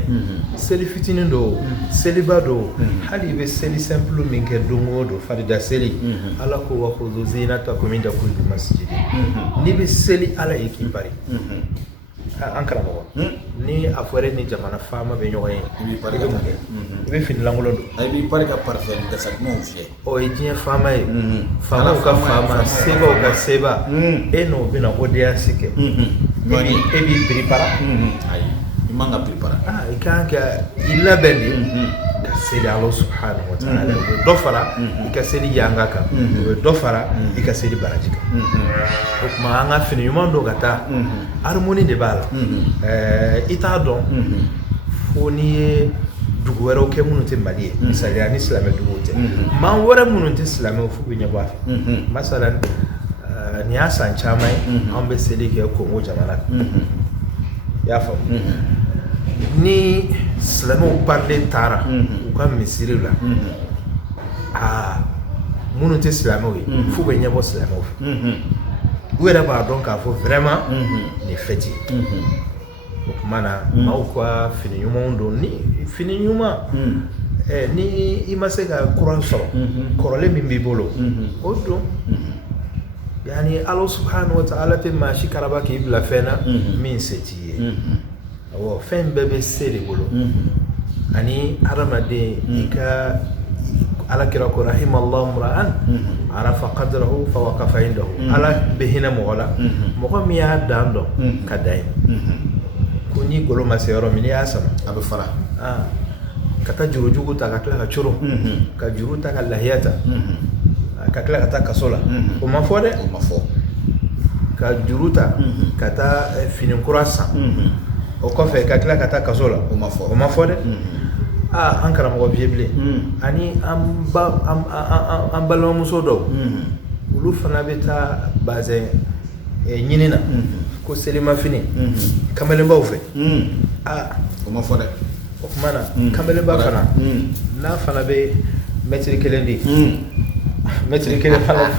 seli fitinin don seliba don hali i bɛ seli simple min kɛ don o don farida seli ala ko wa khudhu zinatakum inda kulli masjid n'i bɛ seli ala ye k'i bari an karamɔgɔ ni a fɔra ni jamana faama bɛ ɲɔgɔn ye i bɛ fini lankolon don i b'i pari ka parfum gasa dumanw fiyɛ o ye diɲɛ faama ye faamaw ka faama sebaw ka seba e n'o bɛna audience kɛ e b'i prépara ayi i man ka prépara i kan ka i labɛn de ka seli ala subhanahu wa ta'ala o bɛ dɔ fara i ka seli yanga kan o bɛ dɔ fara i ka seli baraji kan o tuma an ka fini ɲuman don ka taa harmonie de b'a la i t'a dɔn fo n'i ye dugu wɛrɛw kɛ minnu tɛ Mali ye misaliya ni silamɛ duguw tɛ maa wɛrɛ minnu tɛ silamɛw f'u bɛ ɲɛbɔ a fɛ masalan nin y'a san caman ye an bɛ seli kɛ Kongo jamana kan i y'a faamu ni silamɛw parler taara u ka misiriw la minnu tɛ silamɛw ye f'u bɛ ɲɛbɔ silamɛw fɛ u yɛrɛ b'a dɔn k'a fɔ vraiment nin fête ye o tuma na maaw ka fini ɲumanw don ni fini ɲuman ni i ma se ka courant sɔrɔ kɔrɔlen min b'i bolo o don yani ala subhanahu wa ta'ala tɛ maa si karaba k'i bila fɛn na min se t'i ye awɔ fɛn bɛɛ bɛ se de bolo ani hadamaden i ka alakira ko rahimallahu mura'an arafa qadrahu fa waqafa indahu ala bɛ hinɛ mɔgɔ la mɔgɔ min y'a dan dɔn ka dan ye ko ni golo ma se yɔrɔ min n'i y'a sama a bɛ fara ka taa jurujugu ta ka tila ka coro ka juru ta ka lahiya ta ka tila ka taa kaso la o ma fɔ dɛ o ma fɔ ka juru ta ka taa fini kura san o kɔfɛ ka tila ka taa kaso la o ma fɔ dɛ an karamɔgɔ vieux bilen ani an balimamuso dɔw olu fana bɛ taa bazɛn ɲini na ko selimafini kamalenbaw fɛ o ma fɔ dɛ o kuma na kamalenba fana n'a fana bɛ mɛtiri kelen di mɛtiri kelen fana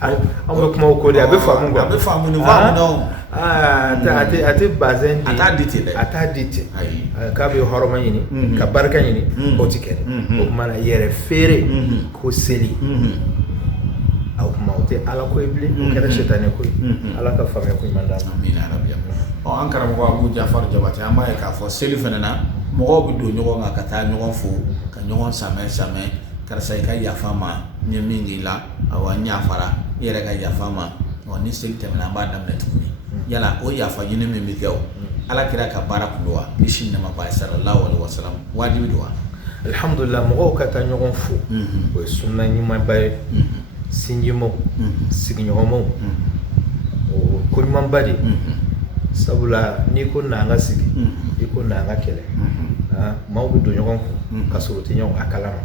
an bɛ kuma o ko de a bɛ faamu quoi a bɛ faamu nin faamu dɔn a tɛ bazɛn di a t'a di ten dɛ a t'a di ten k'a bɛ hɔrɔma ɲini ka barika ɲini o tɛ kɛ o kuma na yɛrɛ feere ko seli o kuma o tɛ ala ko ye bilen o kɛra sitani ko ye ala ka faamuya ko ɲuman d'a ma. Amina rabi an karamɔgɔ Abu Jafar Jabate an b'a ye k'a fɔ seli fana na mɔgɔw bɛ don ɲɔgɔn kan ka taa ɲɔgɔn fo ka ɲɔgɔn samɛ karisa i ka yafa ma n ye min k'i la awɔ n yafara i yɛrɛ ka yafa ma ni seli tɛmɛna an b'a daminɛ tuguni yala o yafa ɲini min bɛ kɛ o ala kira ka baara kun don wa kisi nɛɛma b'a ye sallallahu alaihi wasallam wajibi don wa. Alhamdulillah mɔgɔw ka taa ɲɔgɔn fo o ye sunna ɲumanba ye sinjimaw sigiɲɔgɔnmaw o ko ɲumanba de sabula n'i ko n'an ka sigi i ko n'an ka kɛlɛ maaw bɛ don ɲɔgɔn kun ka sɔrɔ u tɛ ɲɔgɔn a kalama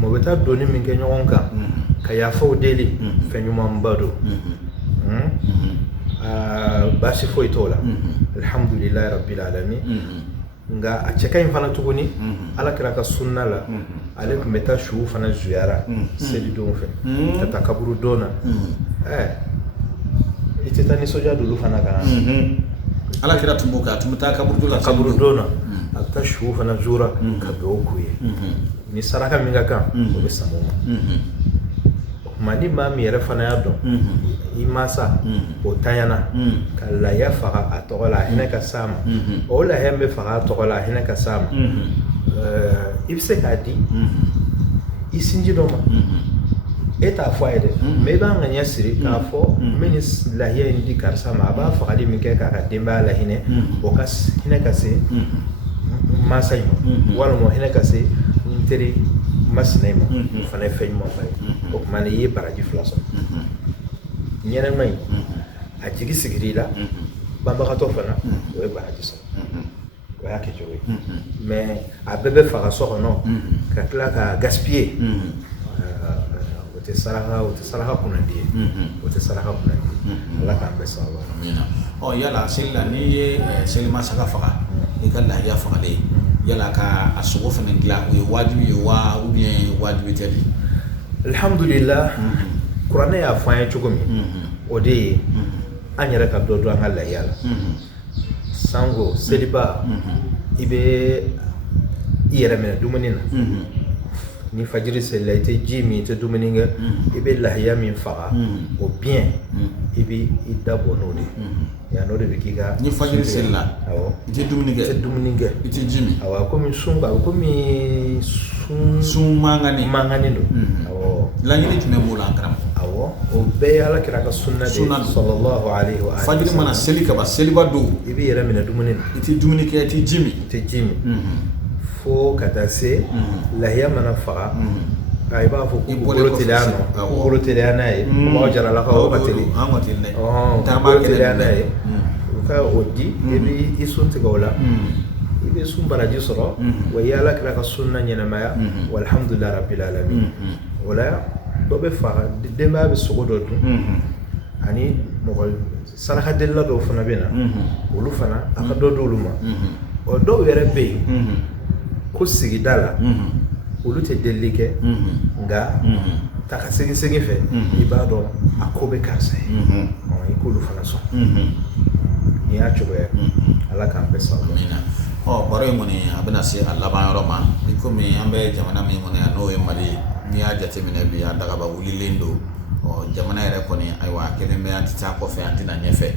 mɔgɔ bɛ taa doni min kɛ ɲɔgɔn kan ka yafaw deli fɛn ɲumanba don baasi foyi t'o la alhamdulilayi rabbil alamin nga a cɛ ka ɲi fana tuguni ala kɛra ka sunna la ale tun bɛ taa suw fana zuyara selidonw fɛ ka taa kaburu don na i tɛ taa nisɔndiya d'olu fana kan ala kɛra tun b'o kɛ a tun bɛ taa kaburu la kaburu don na a bɛ taa suw fana zura ka dugawu k'u ye ni saraka min ka kan o bɛ sama o ma o kuma ni maa min yɛrɛ fana y'a dɔn i masa o tanyana ka lahiya faga a tɔgɔ la a hinɛ ka s'a ma o lahiya min bɛ faga a tɔgɔ la a hinɛ ka s'a ma i bɛ se k'a di i sinji dɔ ma e t'a fɔ a ye dɛ mais i b'a ŋaniya siri k'a fɔ n bɛ nin lahiya in di karisa ma a b'a fagali min kɛ k'a ka denbaya lahinɛ o ka hinɛ ka se masa in ma walima hinɛ ka se n teri masina in ma o fana ye fɛn ɲumanba ye o tuma n'i ye baraji fila sɔrɔ ɲɛnɛma in a jigi sigir'i la banbagatɔ fana o ye baraji sɔrɔ o y'a kɛcogo ye mais a bɛɛ bɛ faga so kɔnɔ ka tila ka gaspiller o tɛ saraka kunnandi ye o tɛ saraka kunnandi ye ala k'an bɛɛ sababa la. Yala seli la n'i ye selimasaka faga i ka lahiya fagalen yala ka a sogo fana dilan o ye wajibi ye wa ou bien wajibi tɛ de. Alhamdulillah kuranɛ y'a fɔ an ye cogo min o de ye an yɛrɛ ka dɔ dɔn an ka lahiya la sango seliba i bɛ i yɛrɛ minɛ dumuni na ni fajiri selila i tɛ ji min i tɛ dumuni kɛ i bɛ lahiya min faga o biyɛn i bɛ i da bɔ n'o de ye n'o de bɛ k'i ka. ni fajiri selila i tɛ dumuni kɛ i tɛ dumuni kɛ i tɛ ji min awɔ komi sun a bɛ komi sun mangani don awɔ laɲini jumɛn b'o la an karamɔgɔ. awɔ o bɛɛ ye ala kira ka sunna de sallallahu alaihi wa alihi fajiri mana seli ka ban seliba don i bɛ yɛrɛ minɛ dumuni na i tɛ dumuni kɛ i tɛ ji min i tɛ ji min fo ka taa se lahiya mana faga i b'a fɔ ko bolo teliya nɔ ko bolo teliya n'a ye maaw jaralakaw ka teli bolo teliya n'a ye u ka o di i bɛ i sun tigɛ o la i bɛ sun baraji sɔrɔ wa i ye ala kira ka sunna ɲɛnamaya walhamdulilahi rabbil alamin o la dɔ bɛ faga denbaya bɛ sogo dɔ dun ani mɔgɔ saraka delila dɔw fana bɛ na olu fana a ka dɔ d'olu ma o dɔw yɛrɛ bɛ yen ko sigida la olu tɛ delili kɛ nka ta ka segin fɛ i b'a dɔn a ko bɛ karisa ye i k'olu fana sɔn ni y'a cogoya ala k'an bɛɛ sababa. baro in kɔni a bɛna se a laban yɔrɔ ma i komi an bɛ jamana min kɔnɔ yan n'o ye Mali ye n'i y'a jateminɛ bi a dagaba wulilen don jamana yɛrɛ kɔni ayiwa a kelen bɛ an tɛ taa kɔfɛ an tɛna ɲɛfɛ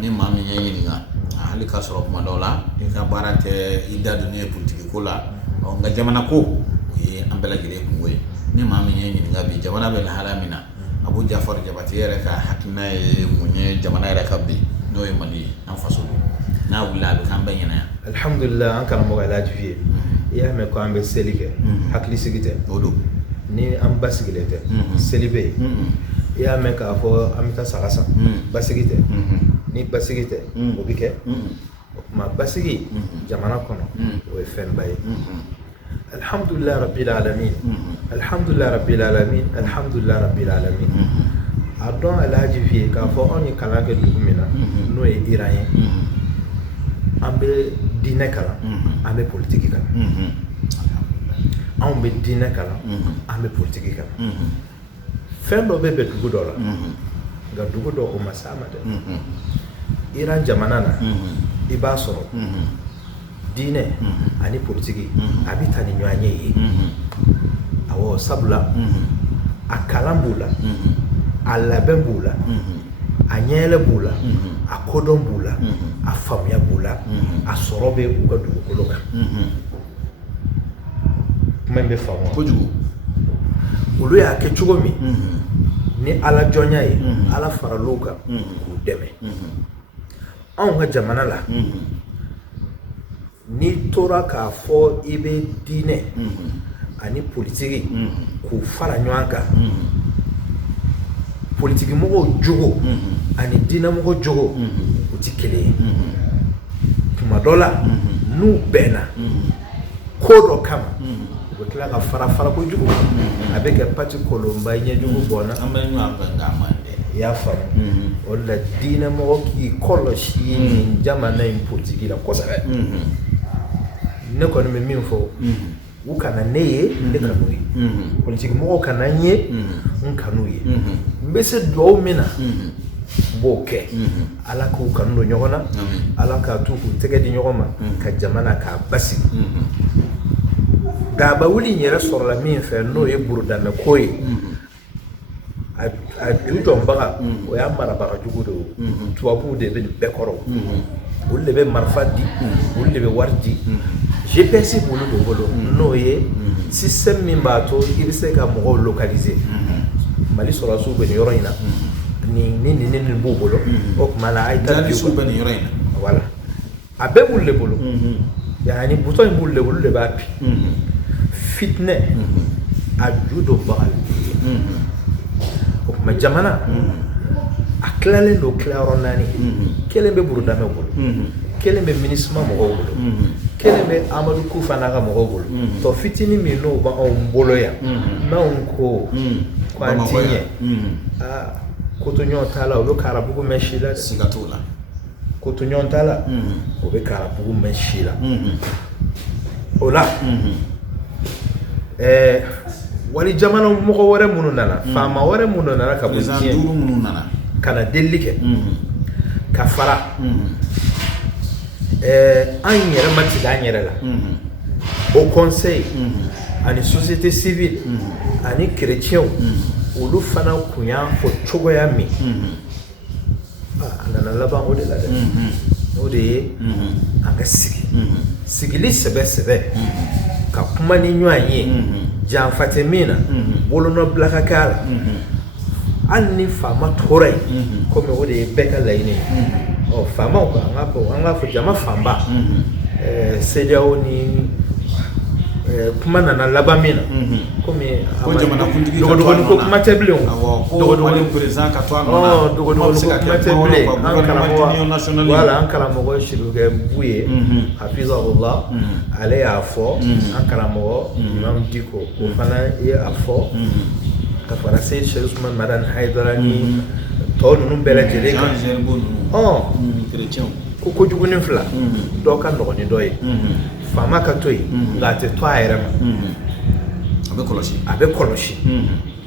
ni maa min ye ɲininka hali k'a sɔrɔ kuma dɔw la i ka baara tɛ i da don ne ye politiki ko la nka jamana ko o ye an bɛɛ lajɛlen kungo ye ni maa min ye ɲininka bi jamana bɛ lahala min na Abu Jafar Jabate yɛrɛ ka hakilina ye mun ye jamana yɛrɛ ka bi n'o ye Mali ye an faso don n'a wulila a bɛ k'an bɛɛ ɲɛna yan. Alhamdulillah an karamɔgɔ Elhaji Vieux i y'a mɛn ko an bɛ seli kɛ hakili sigi tɛ o don ni an basigilen tɛ seli bɛ yen i y'a mɛn k'a fɔ an bɛ taa saga san basigi tɛ ni basigi tɛ o bɛ kɛ o tuma basigi jamana kɔnɔ o ye fɛnba ye alhamdulillah rabbil alamin alhamdulillah rabbil alamin alhamdulillah rabbil alamin adon alhaji vie ka fo on yi kala ke dugumina no e iran ambe dine kala ambe politique kala ambe dine kala ambe politique kala fendo be dugu do la ga dugu do o masama de iran jamana na iba soro dine ani politique abitani nyanye yi awo sabula akalambula alabembula anyele bula akodon bula afamya bula asorobe uga dugu koloka membe famo kojugu ulu ya ke chugomi ni ala jonya yi ala faraluka ku deme on ga jamana la ni tora ka fo ibe dine ani politique ku fara nyanka politique mo jogo ani dina mo jogo utikele tuma dola nu bena kodo kama ko kila ka fara ko jogo avec parti kolomba nya jogo bona amenu abanga mande ya fam wala dina mo ki koloshi ni jamana in politique la kosa ne ko me min fo ukana neye de kanuyi politique mo kana nye nkanuyi mbese do mina boke ala ko kanu nyogona ala ka tu ku tege di nyogoma ka jamana ka basi da ba wuli nyere soro la min fe no e burda me koyi a judo mbaga o ya mara ba jugudo tuabu de be koro ulle be marfadi ulle be wardi GPS bulu do bolo no ye système min ba to ibise ka mo localiser mali soro su be yoro ina ni bo bolo o mala ay ta su be yoro ina voilà abe bulle bolo yani bouton bulle bolo le ba pi fitne a judo ba o ma jamana aklale no claro nani kelembe burda me bolo kelembe ministre mo bolo kelembe Amadou Koufana ga mo bolo to fitini mi no ba on bolo ya na on ko kwantinye kotonyon tala o karabugo meshila sigatola kotonyon tala o be karabugo meshila ola wali jamana mo ko wore munu nana fama wore munu nana ka bulti munu nana kana delike kafara an yɛrɛ matigi an yɛrɛ la au conseil ani société civile ani chrétiens olu fana kun y'a fɔ cogoya min a nana laban o de la dɛ o de ye an ka sigi sigili sɛbɛ ka kuma ni ɲɔgɔn ye janfa tɛ min na bolonɔ bila ka k'a la hali ni faama tora yen komi o de ye bɛɛ ka laɲini ye faamaw ko an ka fɔ jama fanba CEDEAO ni kuma nana laban min na komi dogodogoni ko kuma tɛ bilen o dogodogoni ko kuma tɛ bilen an karamɔgɔ Sidibé Buye hafizahullah ale y'a fɔ an karamɔgɔ Imam Diko o fana ye a fɔ ka fara Seydi Cheikh Ousmane Madani Haidara ni tɔw ninnu bɛɛ lajɛlen kan ko kojugu ni fila dɔ ka nɔgɔn ni dɔ ye faama ka to yen nka a tɛ to a yɛrɛ ma a bɛ kɔlɔsi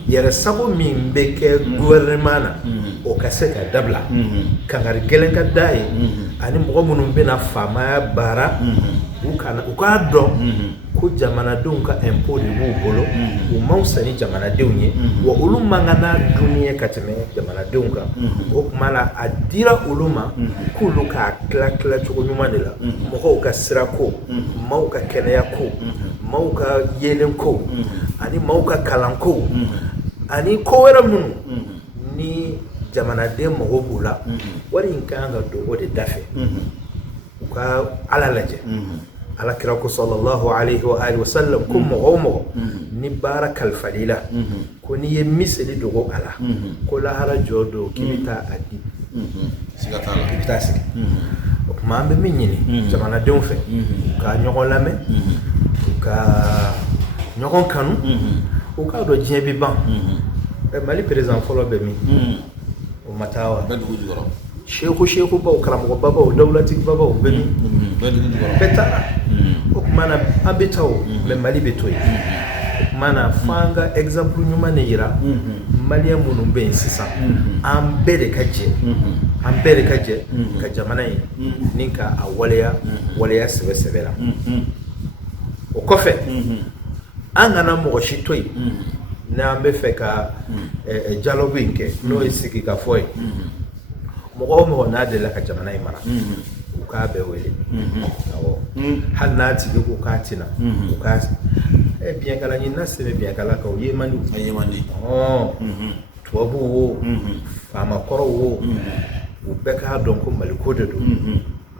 yɛrɛ sago min bɛ kɛ gouvernement na o ka se ka dabila kangari gɛlɛn ka da ye ani mɔgɔ minnu bɛna faamaya baara u k'a dɔn ko jamanadenw ka impôt de b'u bolo u ma fisa ni jamanadenw ye wa olu man kan n'a dunni ye ka tɛmɛ jamanadenw kan o tuma la a dira olu ma k'olu k'a tila cogo ɲuman de la mɔgɔw ka sira ko maaw ka kɛnɛya ko maaw ka yelen ko ani maaw ka kalan ko ani ko wɛrɛ minnu ni jamanaden mago b'u la wari in kan ka don o de da fɛ u ka Ala lajɛ ala kira ko sallallahu alaihi wa alihi wasallam ko mɔgɔ ni baara kalifali la ko ni ye miseli dogo ala ko lahara jɔ don k'i bɛ taa a di i bɛ taa sigi o tuma an bɛ min ɲini jamanadenw fɛ k'a ɲɔgɔn lamɛn ka ɲɔgɔn kanu u k'a dɔn diɲɛ bɛ ban Mali président fɔlɔ bɛ min o ma taa wa sheku baw karamɔgɔ babaw dawlatigi babaw bɛ min bɛɛ taara o tuma na an bɛ taa o mais Mali bɛ to yen o tuma na f'an ka exemple ɲuman de yira maliyɛn minnu bɛ yen sisan an bɛɛ de ka jɛ ka jamana in ni ka a waleya sɛbɛ la o kɔfɛ an kana mɔgɔ si to yen n'an bɛ fɛ ka dialogue in kɛ n'o ye sigi ka fɔ ye mɔgɔ o mɔgɔ n'a delila ka jamana in mara u k'a bɛɛ wele hali n'a tigi ko k'a tɛna u k'a biɲɛkala ɲinina sɛbɛn biɲɛkala kan o ye man di tubabu wo faamakɔrɔw wo u bɛɛ k'a dɔn ko Mali ko de don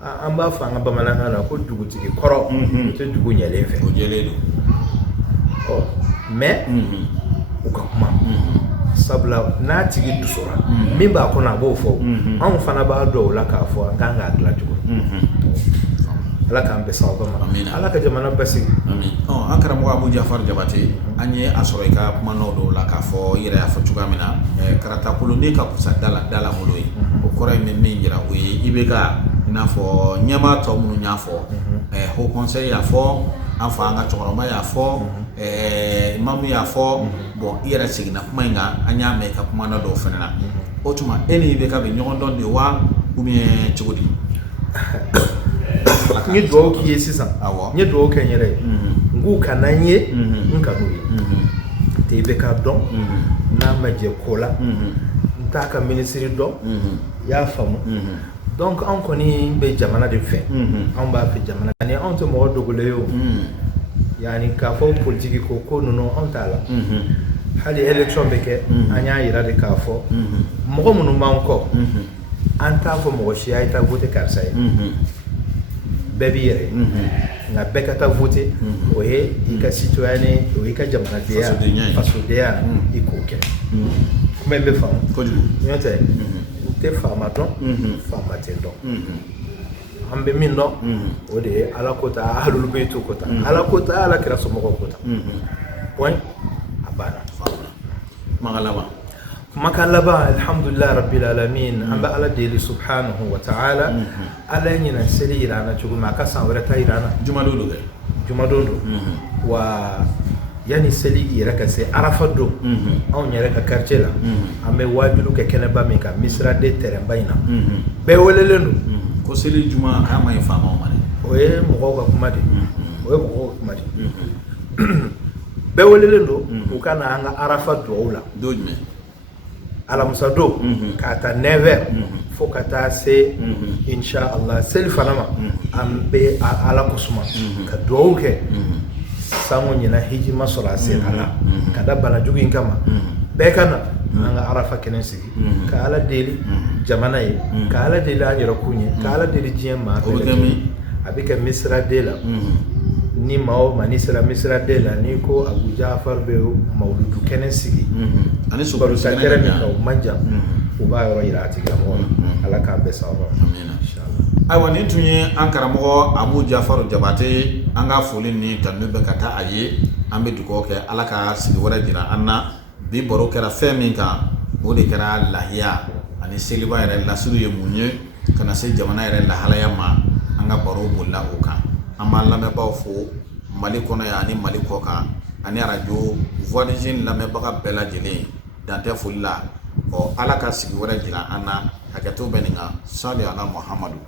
an b'a fɔ an ka bamanankan na ko dugutigi kɔrɔ o tɛ dugu ɲɛlen fɛ o jɛlen don mais u ka kuma sabula n'a tigi dusura min b'a kɔnɔ a b'o fɔ anw fana b'a dɔn o la k'a fɔ an kan k'a dilan cogo Ala k'an bɛɛ sababu ma Ala ka jamana basigi an karamɔgɔ Abu Jafar Jabate an ye a sɔrɔ I ka kuma nɔ dɔw la k'a fɔ I yɛrɛ y'a fɔ cogoya min na karata kolonin ka kusa dala bolo ye o kɔrɔ ye min jira o ye I bɛ ka I n'a fɔ ɲɛmaa tɔ minnu y'a fɔ Haut Conseil y'a fɔ an fa an ka cɛkɔrɔba y'a fɔ imamu y'a fɔ bon I yɛrɛ seginna kuma in kan an y'a mɛn I ka kuma nɔ dɔw fana na o tuma e ni bɛ ka bɛ ɲɔgɔn dɔn de wa ou bien cogo di n ye dugawu k'i ye sisan n ye dugawu kɛ n yɛrɛ ye n k'u kana n ye n ka n'u ye te I bɛ ka dɔn n'a ma jɛ ko la n t'a ka minisiri dɔn I y'a faamu donc anw kɔni bɛ jamana de fɛ anw b'a fɛ jamana ani anw tɛ mɔgɔ dogolen ye o yani k'a fɔ politique ko ninnu anw t'a la hali élection bɛ kɛ an y'a yira de k'a fɔ mɔgɔ minnu b'an kɔ an t'a fɔ mɔgɔ si a ye taa voter karisa ye bɛɛ b'i yɛrɛ nka bɛɛ ka taa voter o ye I ka citoyenneté o ye I ka jamanadenya fasodenya I k'o kɛ kuma in bɛ faamu n'o tɛ n tɛ faama dɔn faama tɛ dɔn an bɛ min dɔn o de ye Ala ko ta ahlul baytu ko ta Ala ko ta Ala kira somɔgɔw ko ta point a banna kumakan laban alhamdulillah rabbil alamin an bɛ Ala deli subhanahu wa ta'ala Ala ye ɲinɛ seli yira an na cogo min a ka san wɛrɛ ta yira an na jumadon don wa yani seli yɛrɛ ka se Arafa don anw yɛrɛ ka quartier la an bɛ wajilu kɛ kɛnɛba min kan Misira de terrain ba in na bɛɛ welelen don ko seli juma k'a ma ɲi faamaw ma dɛ o ye mɔgɔw ka kuma de bɛɛ welelen don u ka na an ka Arafa dugawu la don jumɛn Alamusa don k'a ta 9h fo ka taa se inshallah seli fana ma an bɛ Ala kosuma ka dugawu kɛ sango ɲina hiji ma sɔrɔ a sen a la ka da bana jugu in kama bɛɛ ka na an ka Arafa kɛnɛ sigi ka Ala deli jamana ye ka Ala deli an yɛrɛ kun ye ka Ala deli diɲɛ maa bɛɛ lajɛlen a bɛ kɛ Misira de la ni maa o maa ni sera Misira de la ni ko Abu Jafar bɛ mawludu kɛnɛ sigi ani sukaro sakɛrɛ min kan o man jan u b'a yɔrɔ yira a tigilamɔgɔ la Ala k'an bɛɛ sababu inshallah ayiwa nin tun ye an karamɔgɔ Abu Jafar Jabate an ka foli ni tanu bɛ ka taa a ye an bɛ dugawu kɛ Ala ka sigi wɛrɛ jira an na bi baro kɛra fɛn min kan o de kɛra lahiya ani seliba yɛrɛ lasuru ye mun ye ka na se jamana yɛrɛ lahalaya ma an ka baro bolila o kan an b'a lamɛnbaaw fo Mali kɔnɔ yan ani Mali kɔ kan ani radio Voix des Jeunes lamɛnbaga bɛɛ lajɛlen dan tɛ foli la Ala ka sigi wɛrɛ jira an na hakɛto bɛ nin kan sali ala Muhamadu